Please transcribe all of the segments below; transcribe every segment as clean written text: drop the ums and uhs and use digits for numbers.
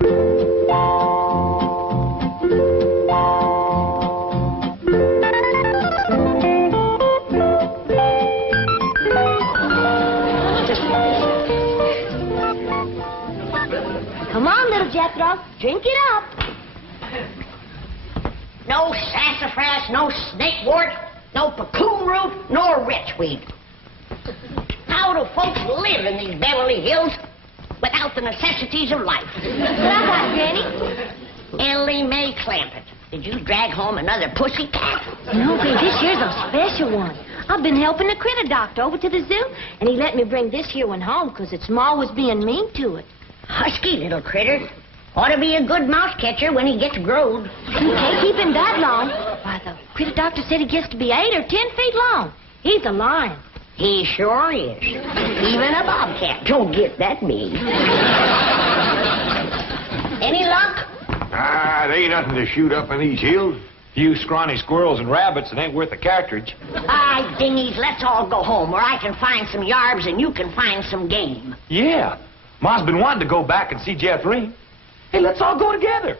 Come on, little Jethro. Drink it up. No sassafras, no snakewort, no cocoon root, nor witchweed. How do folks live in these Beverly Hills without the necessities of life? What I got, Granny? Ellie Mae Clampett. Did you drag home another pussy cat? No, babe, this year's a special one. I've been helping the critter doctor over to the zoo, and he let me bring this here one home because its ma was being mean to it. Husky little critter. Ought to be a good mouse catcher when he gets growed. You can't keep him that long. Why, the critter doctor said he gets to be 8 or 10 feet long. He's a lion. He sure is. Even a bobcat don't get that big. Any luck? Ah, there ain't nothing to shoot up in these hills. Few scrawny squirrels and rabbits, it ain't worth a cartridge. Aye, dingies, let's all go home where I can find some yarbs and you can find some game. Yeah. Ma's been wanting to go back and see Jeff Ring. Hey, let's all go together.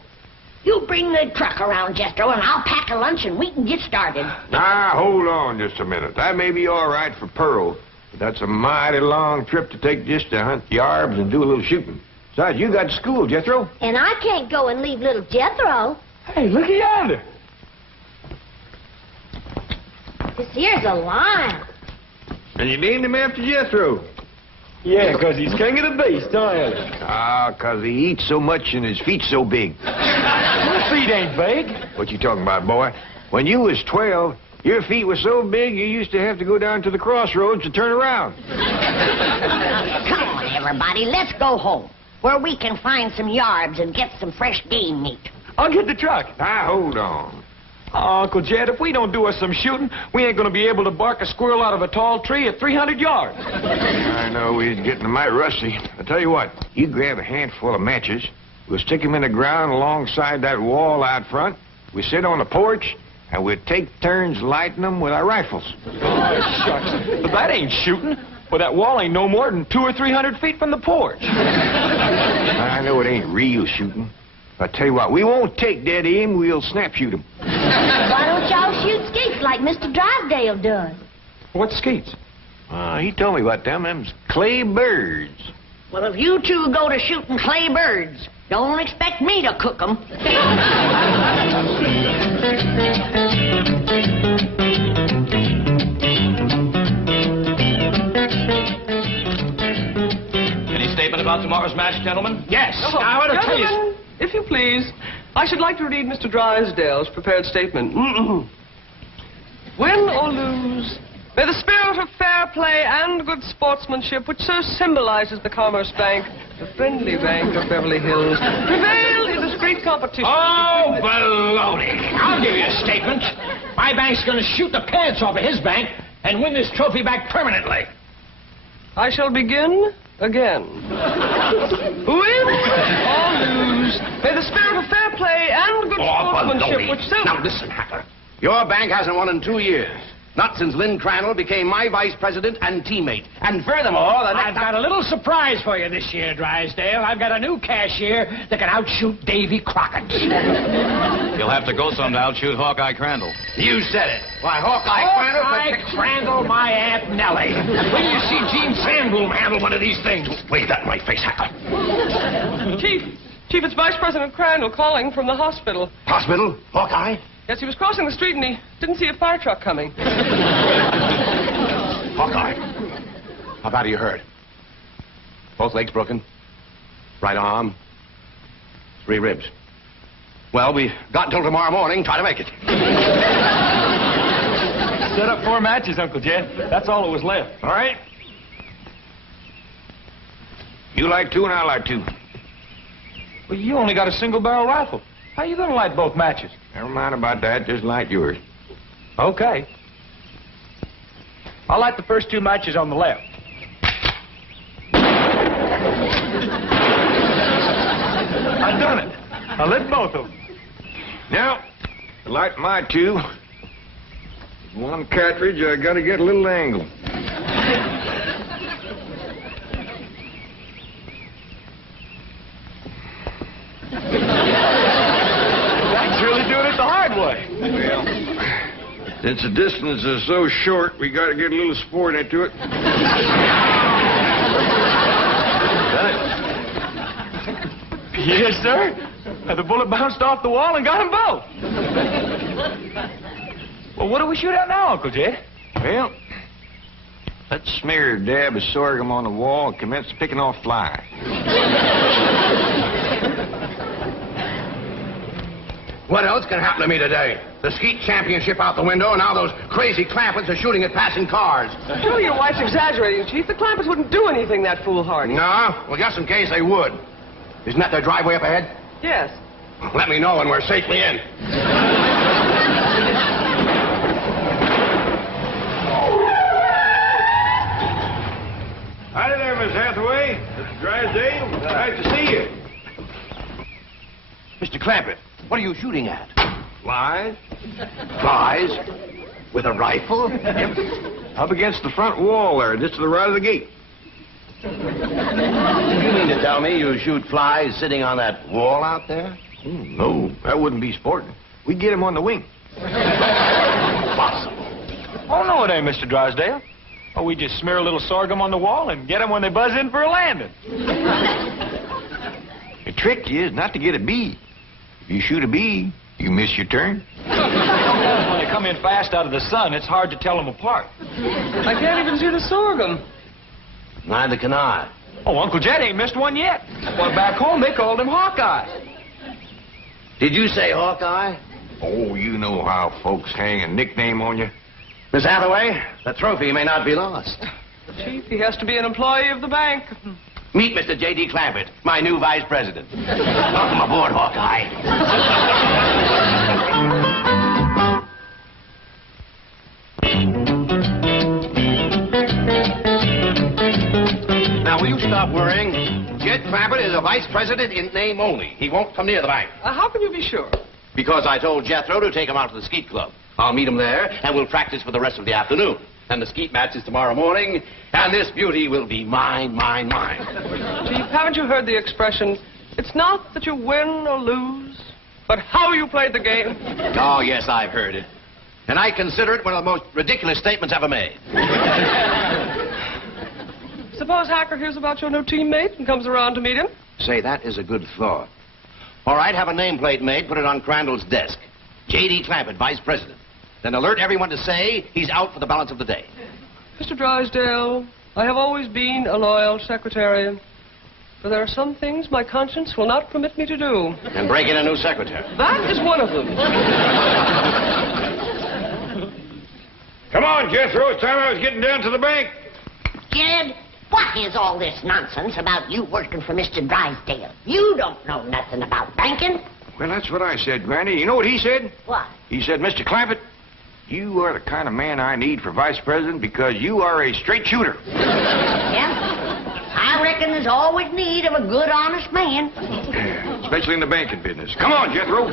You bring the truck around, Jethro, and I'll pack a lunch and we can get started. Now, hold on just a minute. That may be all right for Pearl, but that's a mighty long trip to take just to hunt yarbs and do a little shooting. Besides, you got school, Jethro. And I can't go and leave little Jethro. Hey, look yonder. This here's a lion. And you named him after Jethro. Yeah, because he's king of the beast, aren't he? Ah, 'cause he eats so much and his feet's so big. Your feet ain't big. What you talking about, boy? When you was 12, your feet were so big you used to have to go down to the crossroads to turn around. Come on, everybody, let's go home where we can find some yarbs and get some fresh game meat. I'll get the truck. Now, hold on. Oh, Uncle Jed, if we don't do us some shooting, we ain't going to be able to bark a squirrel out of a tall tree at 300 yards. I know we're getting mighty rusty. I tell you what, you grab a handful of matches, we'll stick them in the ground alongside that wall out front, we sit on the porch, and we'll take turns lighting them with our rifles. Oh, shucks. But that ain't shooting. Well, that wall ain't no more than 200 or 300 feet from the porch. I know it ain't real shooting. I tell you what, we won't take dead aim, we'll snap shoot them. Why don't y'all shoot skeets like Mr. Drysdale does? What's skeets? He told me about them. Them's clay birds. Well, if you two go to shooting clay birds, don't expect me to cook them. Any statement about tomorrow's match, gentlemen? Yes. Oh, Now, I want to tell you... gentlemen, if you please, I should like to read Mr. Drysdale's prepared statement. Win or lose, may the spirit of fair play and good sportsmanship, which so symbolizes the Commerce Bank, the friendly bank of Beverly Hills, prevail in this great competition. Oh, baloney. I'll give you a statement. My bank's going to shoot the pants off of his bank and win this trophy back permanently. I shall begin again. Win or lose, may the spirit of fair play and good sportsmanship, baloney. which so... Now, listen, Hacker. Your bank hasn't won in 2 years. Not since Lynn Crandall became my vice president and teammate. And furthermore, I've got a little surprise for you this year, Drysdale. I've got a new cashier that can outshoot Davy Crockett. You'll have to go some to outshoot Hawkeye Crandall. You said it. Why, Hawkeye Crandall, my Aunt Nellie. When you see Gene Sandbloom handle one of these things, wave that in my face, Hacker. Chief, it's Vice President Crandall calling from the hospital. Hospital? Hawkeye? Yes, he was crossing the street and he didn't see a fire truck coming. Hawkeye, how bad are you hurt? Both legs broken? Right arm? 3 ribs. Well, we got until tomorrow morning. Try to make it. Set up 4 matches, Uncle Jed. That's all that was left. All right? You like 2 and I like 2. Well, you only got a single-barrel rifle. How you going to light both matches? Never mind about that. Just light yours. Okay. I'll light the first 2 matches on the left. I've done it. I lit both of them. Now, to light my 2, 1 cartridge, I gotta get a little angle. Well, since the distance is so short, we got to get a little sport into it. Yes, sir. And the bullet bounced off the wall and got them both. Well, what do we shoot at now, Uncle Jed? Well, let's smear a dab of sorghum on the wall and commence picking off flies. What else can happen to me today? The skeet championship out the window, and now those crazy Clampetts are shooting at passing cars. Surely your wife's exaggerating, Chief. The Clampetts wouldn't do anything that foolhardy. No? Well, just in case they would. Isn't that their driveway up ahead? Yes. Let me know when we're safely in. Hi there, Miss Hathaway. Mr. Drysdale. Nice to see you. Mr. Clampett, what are you shooting at? Flies? Flies? With a rifle? Up against the front wall there, just to the right of the gate. You mean to tell me you shoot flies sitting on that wall out there? Oh, no, that wouldn't be sporting. We'd get 'em on the wing. Impossible. Oh, no, it ain't, Mr. Drysdale. Oh, we just smear a little sorghum on the wall and get them when they buzz in for a landing. The trick is not to get a bee. If you shoot a bee, you miss your turn. When they come in fast out of the sun, it's hard to tell them apart. I can't even see the sorghum. Neither can I. Oh, Uncle Jed ain't missed one yet. Well, back home, they called him Hawkeye. Did you say Hawkeye? Oh, you know how folks hang a nickname on you. Miss Hathaway, the trophy may not be lost. Chief, he has to be an employee of the bank. Meet Mr. J.D. Clampett, my new vice president. Welcome aboard, Hawkeye. Now, will you stop worrying? Jed Clampett is a vice president in name only. He won't come near the bank. How can you be sure? Because I told Jethro to take him out to the skeet club. I'll meet him there, and we'll practice for the rest of the afternoon. And the skeet match is tomorrow morning, and this beauty will be mine, mine, mine. Chief, haven't you heard the expression, it's not that you win or lose, but how you played the game? Oh, yes, I've heard it. And I consider it one of the most ridiculous statements ever made. Suppose Hacker hears about your new teammate and comes around to meet him? Say, that is a good thought. All right, have a nameplate made, put it on Crandall's desk. J.D. Clampett, vice president. Then alert everyone to say he's out for the balance of the day. Mr. Drysdale, I have always been a loyal secretary, but there are some things my conscience will not permit me to do. And break in a new secretary. That is one of them. Come on, Jethro. It's time I was getting down to the bank. Jed, what is all this nonsense about you working for Mr. Drysdale? You don't know nothing about banking. Well, that's what I said, Granny. You know what he said? What? He said, Mr. Clampett, you are the kind of man I need for vice president because you are a straight shooter. Yeah? I reckon there's always need of a good, honest man. Especially in the banking business. Come on, Jethro.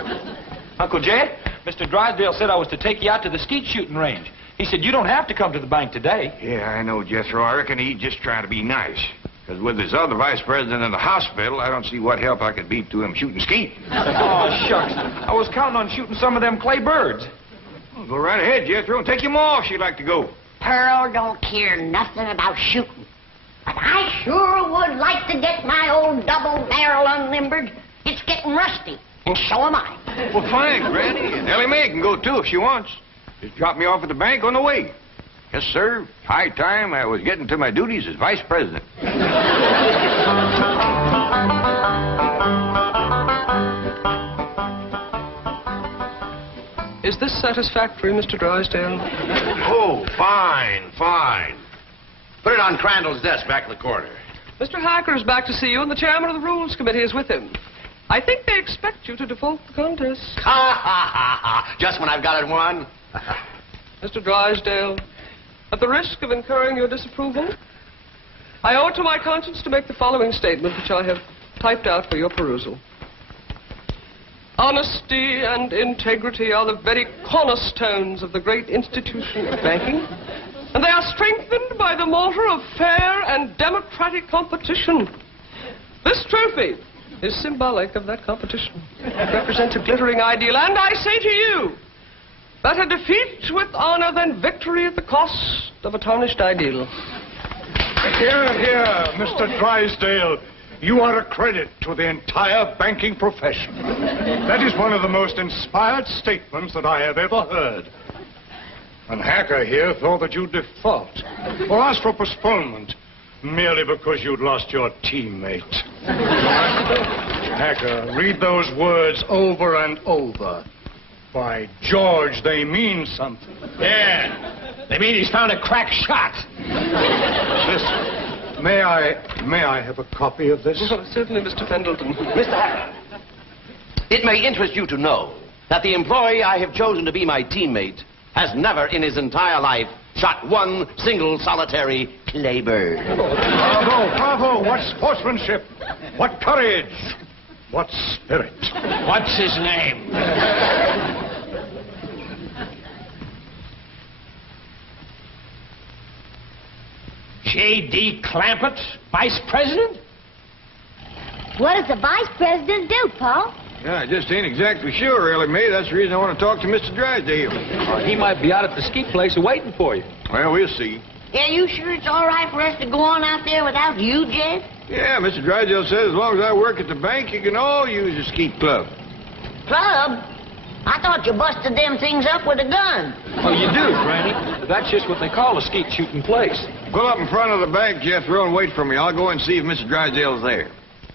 Uncle Jed, Mr. Drysdale said I was to take you out to the skeet shooting range. He said you don't have to come to the bank today. Yeah, I know, Jethro. I reckon he's just trying to be nice. Because with his other vice president in the hospital, I don't see what help I could be to him shooting skeet. Oh, shucks. I was counting on shooting some of them clay birds. Well, go right ahead, Jethro, and take him off if you'd like to go. Pearl don't care nothing about shooting. But I sure would like to get my old double barrel unlimbered. It's getting rusty, and so am I. Well, fine, Granny. And Ellie Mae can go, too, if she wants. Just drop me off at the bank on the way. Yes, sir. High time I was getting to my duties as vice president. Is this satisfactory, Mr. Drysdale? Oh, fine, fine. Put it on Crandall's desk back in the corner. Mr. Hacker is back to see you, and the chairman of the Rules Committee is with him. I think they expect you to default the contest. Ha, ha, ha, ha. Just when I've got it won. Mr. Drysdale, at the risk of incurring your disapproval, I owe it to my conscience to make the following statement, which I have typed out for your perusal. Honesty and integrity are the very cornerstones of the great institution of banking, and they are strengthened by the mortar of fair and democratic competition. This trophy is symbolic of that competition. It represents a glittering ideal, and I say to you, Better defeat with honor than victory at the cost of a tarnished ideal. Here, here, Mr. Drysdale. You are a credit to the entire banking profession. That is one of the most inspired statements that I have ever heard. And Hacker here thought that you'd default or ask for postponement merely because you'd lost your teammate. Hacker, read those words over and over. By George, they mean something. Yeah. They mean he's found a crack shot. Listen, may I have a copy of this? Oh, certainly, Mr. Pendleton. Mr. Hacker, it may interest you to know that the employee I have chosen to be my teammate has never in his entire life shot one single solitary claybird. Bravo, bravo. What sportsmanship. What courage. What spirit. What's his name? J.D. Clampett, Vice President? What does the vice president do, Paul? Yeah, I just ain't exactly sure, really, May. That's the reason I want to talk to Mr. Drysdale. He might be out at the ski place waiting for you. Well, we'll see. Yeah, you sure it's all right for us to go on out there without you, Jed? Yeah, Mr. Drysdale says as long as I work at the bank, you can all use the skeet club. Club? I thought you busted them things up with a gun. Oh, you do, Granny. That's just what they call a skeet shooting place. Pull up in front of the bank, Jethro, and wait for me. I'll go and see if Mr. Drysdale's there.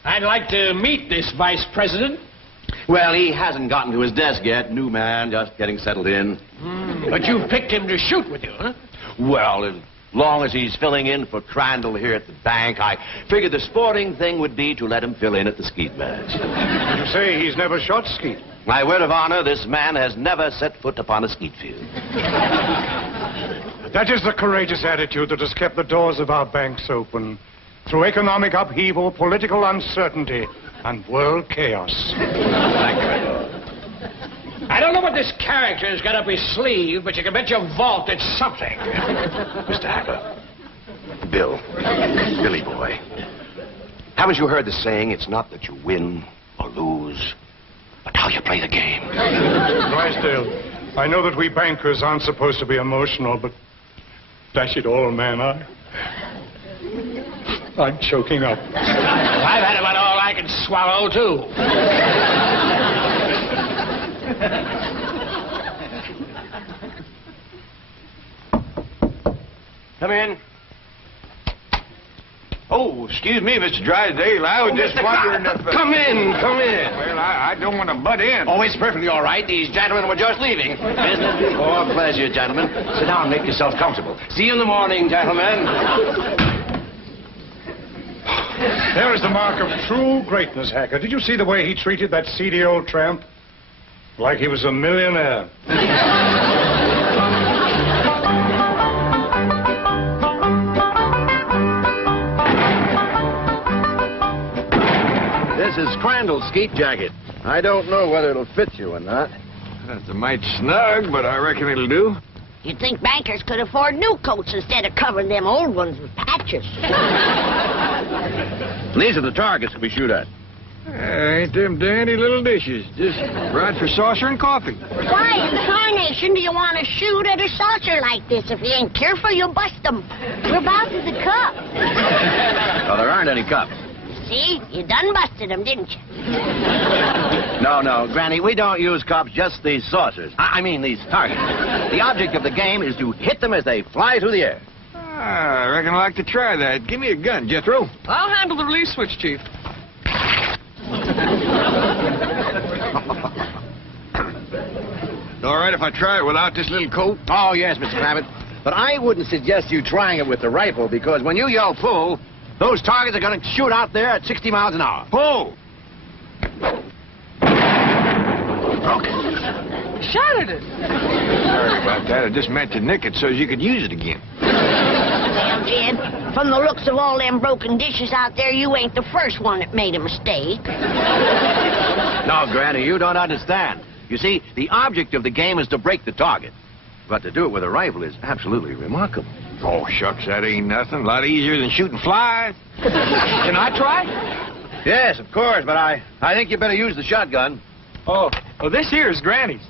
I'd like to meet this Vice President. Well, he hasn't gotten to his desk yet. New man, just getting settled in. But you picked him to shoot with you, huh? Well, as long as he's filling in for Crandall here at the bank, I figured the sporting thing would be to let him fill in at the skeet match. You say he's never shot skeet. My word of honor, this man has never set foot upon a skeet field. That is the courageous attitude that has kept the doors of our banks open through economic upheaval, political uncertainty, and world chaos. I don't know what this character's got up his sleeve, but you can bet your vault it's something. Mr. Hacker. Bill. Billy boy. Haven't you heard the saying, it's not that you win or lose, but how you play the game? Drysdale, I know that we bankers aren't supposed to be emotional, but dash it all, man, I'm choking up. I've had about all I can swallow, too. Come in. Oh, excuse me, Mr. Drysdale. I was just wondering if... Come in. Well, I don't want to butt in. Oh, it's perfectly all right. These gentlemen were just leaving. Business before pleasure, gentlemen. Sit down and make yourself comfortable. See you in the morning, gentlemen. There is the mark of true greatness, Hacker. Did you see the way he treated that seedy old tramp? Like he was a millionaire. This is Crandall's skeet jacket. I don't know whether it'll fit you or not. That's a mite snug, but I reckon it'll do. You'd think bankers could afford new coats instead of covering them old ones with patches. These are the targets we shoot at. Ain't them dandy little dishes. Just right for saucer and coffee. Why in tarnation do you want to shoot at a saucer like this? If you ain't careful, you'll bust them. Whereabouts is the cup? Oh, there aren't any cups. See? You done busted them, didn't you? No, Granny, we don't use cups, just these saucers. I mean these targets. The object of the game is to hit them as they fly through the air. I reckon I'd like to try that. Give me a gun, Jethro. I'll handle the release switch, Chief. All right if I try it without this little coat? Oh, yes, Mr. Clampett. But I wouldn't suggest you trying it with the rifle, because when you yell pull, those targets are going to shoot out there at 60 miles an hour. Pull! Shattered it. Sorry about that. I just meant to nick it so you could use it again. Well, Jed, from the looks of all them broken dishes out there, you ain't the first one that made a mistake. No, Granny, you don't understand. You see, the object of the game is to break the target. But to do it with a rifle is absolutely remarkable. Oh, shucks, that ain't nothing. A lot easier than shooting flies. Can I try? Yes, of course, but I think you better use the shotgun. Oh, this here is Granny's.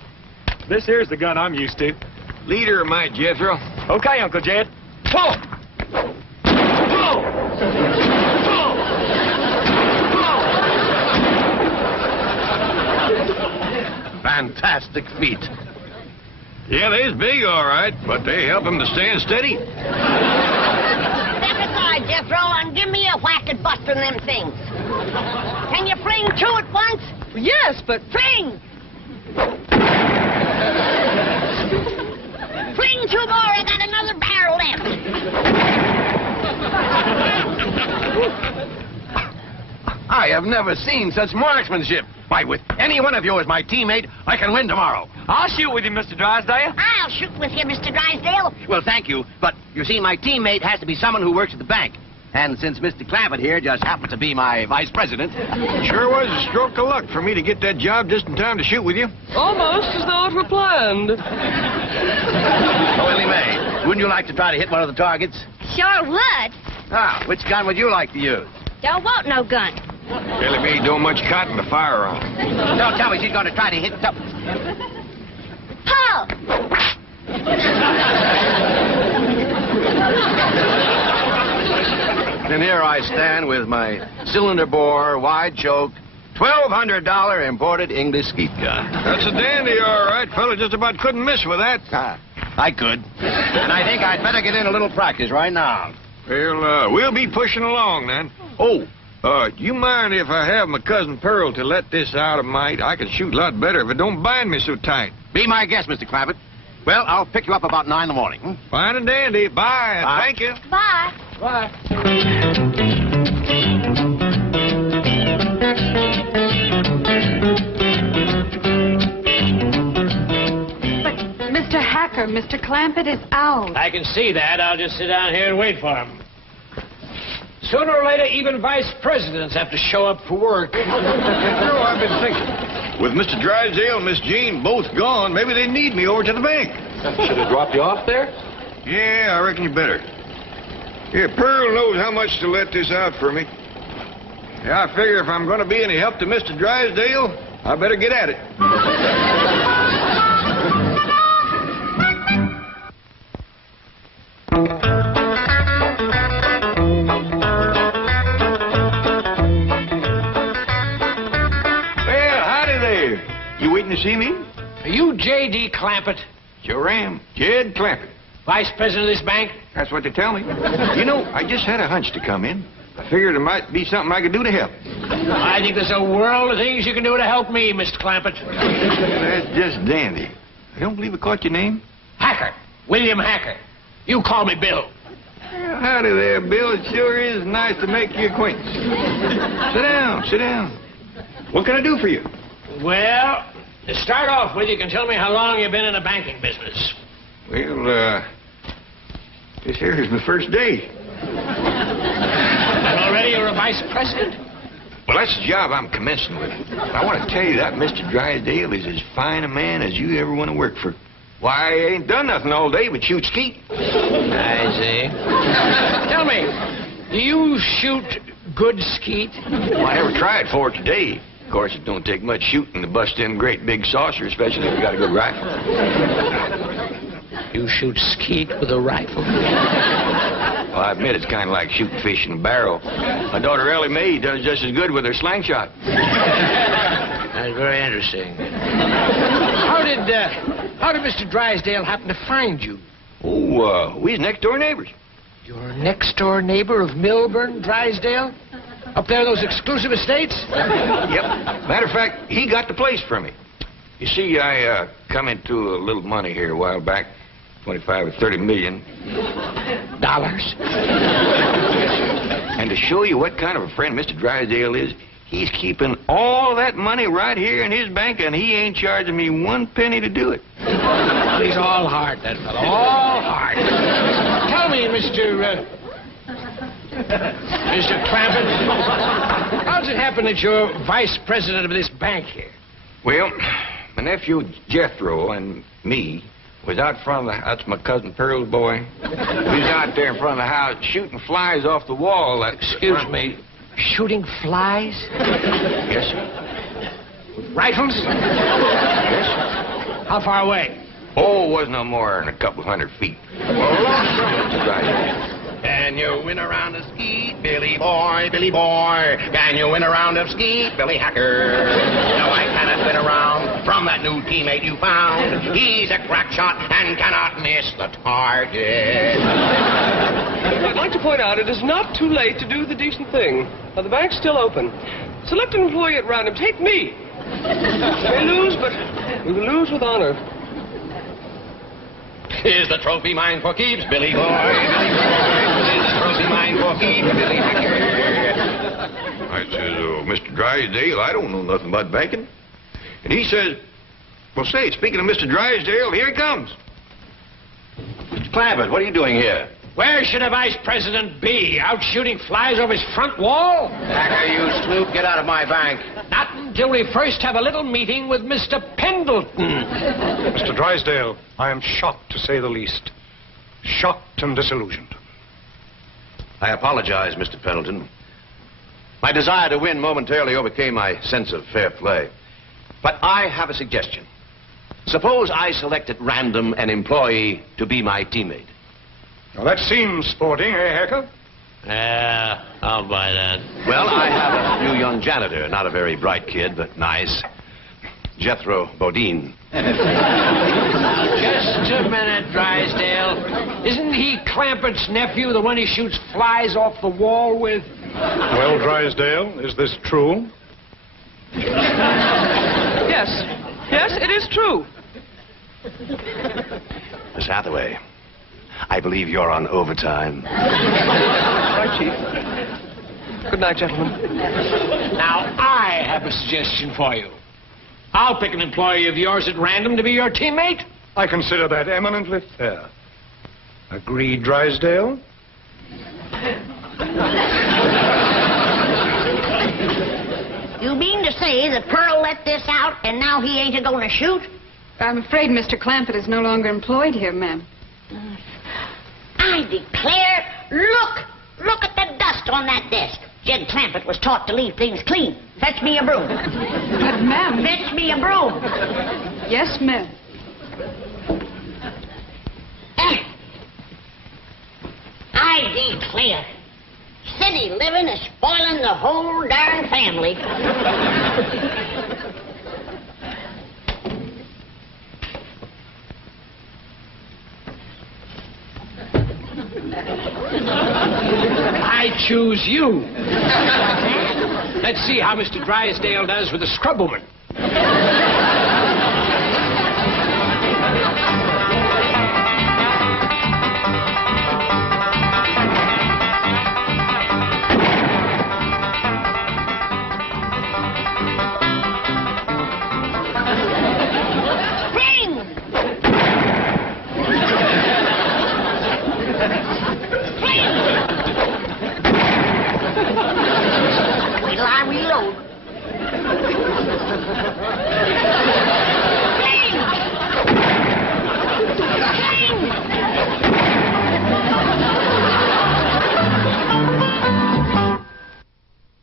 This here's the gun I'm used to. Leader of mine, Jethro. Okay, Uncle Jed. Pull! Fantastic feat. Yeah, they's big, all right, but they help him to stand steady. Step aside, Jethro, and give me a whack at busting them things. Can you fling two at once? Yes, but... Fling! Fling two more. I got another barrel left. I have never seen such marksmanship. Why, with any one of you as my teammate, I can win tomorrow. I'll shoot with you, Mr. Drysdale. I'll shoot with you, Mr. Drysdale. Well, thank you, but you see, my teammate has to be someone who works at the bank. And since Mr. Clampett here just happens to be my vice president... Sure was a stroke of luck for me to get that job just in time to shoot with you. Almost as though it were planned. Oh, Ellie Mae, wouldn't you like to try to hit one of the targets? Sure would. Ah, which gun would you like to use? Don't want no gun. Ellie Mae don't much cotton to fire on. Don't tell me she's going to try to hit some... Pull! And here I stand with my cylinder bore, wide choke, $1,200 imported English skeet gun. That's a dandy, all right. Fella just about couldn't miss with that. I could. And I think I'd better get in a little practice right now. Well, we'll be pushing along then. Oh, do you mind if I have my cousin Pearl to let this out of mine? I can shoot a lot better if it don't bind me so tight. Be my guest, Mr. Clampett. Well, I'll pick you up about 9 in the morning. Hmm? Fine and dandy. Bye. Bye. Thank you. Bye. Bye. But, Mr. Hacker, Mr. Clampett is out. I can see that. I'll just sit down here and wait for him. Sooner or later, even vice presidents have to show up for work. I've been thinking. With Mr. Drysdale and Miss Jean both gone, maybe they need me over to the bank. Should have dropped you off there? Yeah, I reckon you better. Yeah, Pearl knows how much to let this out for me. Yeah, I figure if I'm going to be any help to Mr. Drysdale, I better get at it. Well, howdy there. You waiting to see me? Are you J.D. Clampett, Sure am. Jed Clampett. vice president of this bank? That's what they tell me. You know, I just had a hunch to come in. I figured there might be something I could do to help. I think there's a world of things you can do to help me, Mr. Clampett. That's just dandy. I don't believe I caught your name. Hacker. William Hacker. You call me Bill. Well, howdy there, Bill. It sure is nice to make your acquaintance. Sit down, sit down. What can I do for you? Well, to start off with, you can tell me how long you've been in the banking business. Well, this here is the first day. And already you're a vice president? Well, that's the job I'm commencing with. I want to tell you that Mr. Drysdale is as fine a man as you ever want to work for. Why, I ain't done nothing all day but shoot skeet. I see. Tell me, do you shoot good skeet? Well, I never tried for it today. Of course, it don't take much shooting to bust in a great big saucer, especially if you got a good rifle. You shoot skeet with a rifle? Well, I admit it's kind of like shooting fish in a barrel. My daughter Ellie Mae does just as good with her slingshot. That's very interesting. How did Mr. Drysdale happen to find you? Oh, we's next-door neighbors. Your next-door neighbor of Milburn, Drysdale? Up there, those exclusive estates? Yep. Matter of fact, he got the place for me. You see, I come into a little money here a while back, 25 or 30 million. Dollars? And to show you what kind of a friend Mr. Drysdale is, he's keeping all that money right here in his bank, and he ain't charging me one penny to do it. Well, he's all heart, that fellow. All heart. Tell me, Mr. Clampett, how does it happen that you're vice president of this bank here? Well, my nephew Jethro and me was out front of the... That's my cousin Pearl's boy. We was out there in front of the house shooting flies off the wall. Excuse me, shooting flies? Yes, sir. Rifles? Yes, sir. How far away? Oh, was no more than a couple hundred feet. Can you win a round of skeet, Billy boy, Billy boy? Can you win a round of skeet, Billy Hacker? No, I cannot win a round from that new teammate you found. He's a crack shot and cannot miss the target. I'd like to point out it is not too late to do the decent thing. Now, the bank's still open. Select an employee at random. Take me. We may lose, but we will lose with honor. Is the trophy mine for keeps, Billy boy, Billy boy? Is the trophy mine for keeps, Billy Hacker? I says, Mr. Drysdale, I don't know nothing about banking. And he says, well, say, speaking of Mr. Drysdale, here he comes. Mr. Clampett, what are you doing here? Where should a vice president be? Out shooting flies over his front wall? Hacker, you snoop, get out of my bank. Not until we first have a little meeting with Mr. Pendleton. Mr. Drysdale, I am shocked to say the least. Shocked and disillusioned. I apologize, Mr. Pendleton. My desire to win momentarily overcame my sense of fair play. But I have a suggestion. Suppose I select at random an employee to be my teammate. Now, that seems sporting, eh, Hacker? Yeah, I'll buy that. Well, I have a new young janitor. Not a very bright kid, but nice. Jethro Bodine. Just a minute, Drysdale. Isn't he Clampett's nephew, the one he shoots flies off the wall with? Well, Drysdale, is this true? Yes. Yes, it is true. Miss Hathaway, I believe you're on overtime. Right, Chief. Good night, gentlemen. Now, I have a suggestion for you. I'll pick an employee of yours at random to be your teammate. I consider that eminently fair. Agreed, Drysdale? You mean to say that Pearl let this out and now he ain't going to shoot? I'm afraid Mr. Clampett is no longer employed here, ma'am. I declare, look at the dust on that desk. Jed Clampett was taught to leave things clean. Fetch me a broom. But, ma'am... Fetch me a broom. Yes, ma'am. I declare, city living is spoiling the whole darn family. I choose you. Let's see how Mr. Drysdale does with the scrubwoman.